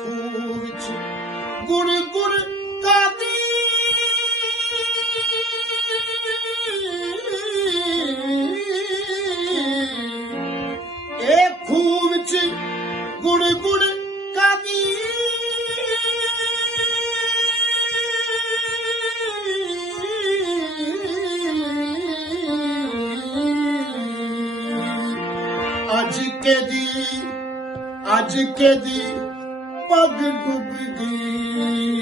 ਖੂਹ ਵਿੱਚ ਗੁੜ ਗੁੜ ਕਾਦੀ ਖੂਹ ਵਿੱਚ ਗੁੜ ਗੁੜ ਕਾਦੀ ਅੱਜ ਕੇ ਦੀ पग डूब गई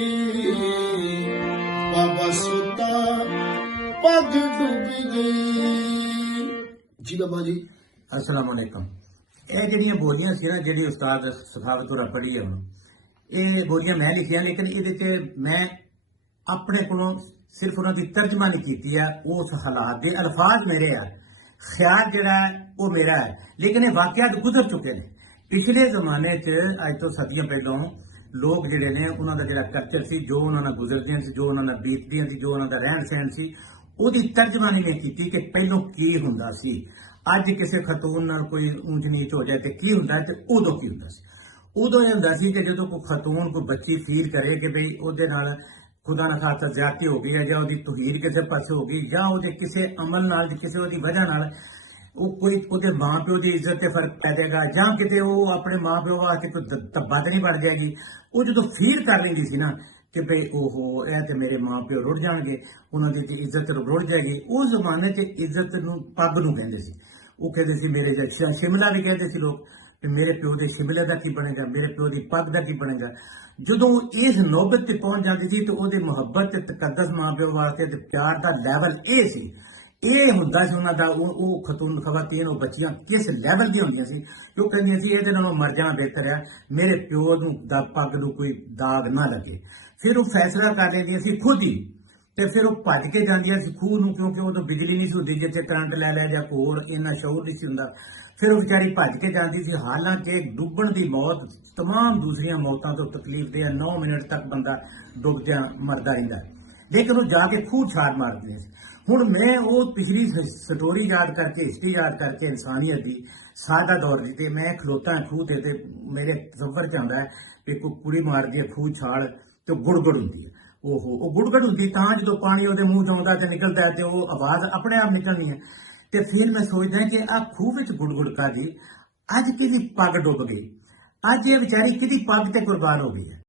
बाबा सुता पग डूब गई जी बाबा जी। अस्सलाम वालेकुम। ये ਜਿਹੜੀਆਂ ਬੋਲੀਆਂ ਸੀ ਨਾ ਜਿਹੜੀ ਉਸਤਾਦ ਸਖਾਵਤ ਹੋਰਾਂ ਪੜ੍ਹੀ ਹੈ ਹੁਣ ਇਹ ਬੋਲੀਆਂ ਮੈਂ ਲਿਖੀਆਂ ਲੇਕਿਨ ਇਹਦੇ ਚ ਮੈਂ ਆਪਣੇ ਕੋਲੋਂ ਸਿਰਫ ਉਹਨਾਂ ਦੀ ਤਰਜਮਾਨੀ ਕੀਤੀ ਹੈ ਉਸ ਹਾਲਾਤ ਦੇ ਅਲਫਾਜ਼ ਮੇਰੇ ਆ ਖਿਆਲ ਜਿਹੜਾ ਉਹ ਮੇਰਾ ਹੈ ਲੇਕਿਨ ਇਹ ਵਾਕਿਆਤ ਗੁਜ਼ਰ ਚੁੱਕੇ ਨੇ। पिछले जमाने च अज तो सदियां पहलों लोग जिहड़े ने उन्हां दा जिहड़ा कल्चर सी जो उन्हां नाल गुजरदियां सी जो उन्हां नाल बीतदियां सी जो उन्हां दा रहन सहन सी ओहदी तर्जमानी ने कीती कि पहलों की हुंदा सी अज किसी खतून नाल कोई ऊंच नीच हो जाए तो की हुंदा ते उदों की हुंदा सी। उदों ये हुंदा सी कि जदों कोई खतून कोई बच्ची फील करे कि भई ओहदे नाल खुदा ना खास्ता ज्यादती हो गई है जां ओहदी तौहीर किसी पासे हो गई जां ओहदे किसी अमल नाल किसी ओहदी वजह नाल कोई ओहदे मां प्यो की इज्जत से फर्क पै जाएगा जां किते वो अपने मां प्यो वास्ते कोई धब्बा तो नहीं बढ़ जाएगी। वो जो फील कर लेंदी सी ना कि भाई ओहो यह तो मेरे मां प्यो रुड़ जाएंगे उन्होंने इज्जत रुड़ जाएगी। उस जमाने च इज्जत पग नूं कहंदे सी। वो कहते सी मेरे शिमला भी कहते सी लोग कि मेरे प्यो के शिमले का की बनेगा मेरे प्यो की पग का की बनेगा। जदों इस नौबत से पहुंच जाती सी तो वो मुहब्बत तकद्दस मां प्यो वास्ते प्यार का लैवल ये सी ਇਹ ਹੁੰਦਾ ਸੀ ਉਹਨਾਂ ਦਾ ਉਹ ਖਤੂਨ ਖਵਾਤੀਨ ਉਹ ਬੱਚੀਆਂ ਕਿਸ ਲੈਵਲ ਦੀਆਂ ਹੁੰਦੀਆਂ ਸੀ ਜੋ ਕਹਿੰਦੀਆਂ ਸੀ ਇਹਦੇ ਨਾਲੋਂ ਮਰ ਜਾਣਾ ਬਿਹਤਰ ਹੈ ਮੇਰੇ ਪਿਓ ਨੂੰ ਦਾ ਪੱਗ ਨੂੰ ਕੋਈ ਦਾਗ ਨਾ ਲੱਗੇ। ਫਿਰ ਉਹ ਫੈਸਲਾ ਕਰ ਲੈਂਦੀਆਂ ਸੀ ਖੁਦ ਹੀ ਤੇ ਫਿਰ ਉਹ ਭੱਜ ਕੇ ਜਾਂਦੀਆਂ ਸੀ ਖੂਹ ਨੂੰ ਕਿਉਂਕਿ ਉਦੋਂ ਬਿਜਲੀ ਨਹੀਂ ਸੀ ਹੁੰਦੀ ਜਿੱਥੇ ਕਰੰਟ ਲੈ ਲਿਆ ਜਾਂ ਹੋਰ ਇੰਨਾ ਸ਼ੌਰ ਨਹੀਂ ਸੀ ਹੁੰਦਾ। ਫਿਰ ਉਹ ਵਿਚਾਰੀ ਭੱਜ ਕੇ ਜਾਂਦੀ ਸੀ ਹਾਲਾਂਕਿ ਡੁੱਬਣ ਦੀ ਮੌਤ तमाम दूसरिया मौतों तो तकलीफ दे 9 मिनट तक बंदा डुबद्या मरदा रहिंदा लेकिन वो जाके खूह छाड़ मारदे सी। हुण मैं वो पिछली स्टोरी याद करके हिस्ट्री याद करके इंसानियत की सादा दौर की ते मैं खलोता खूह ते मेरे तसव्वुर च आंदा है कि कोई कुड़ी मारदी है खूह छाड़ तो गुड़गुड़ हुंदी है। ओहो वो गुड़गुड़ हुंदी तां जदों पानी उहदे मूँह च आउंदा ते निकलदा है ते वो आवाज़ अपने आप निकलनी है। ते फिर मैं सोचदा कि आ खूह विच गुड़गुड़ कादी अज किहदी पग डुब गई अज ये बेचारी किहदी पग ते कुर्बान हो गई है।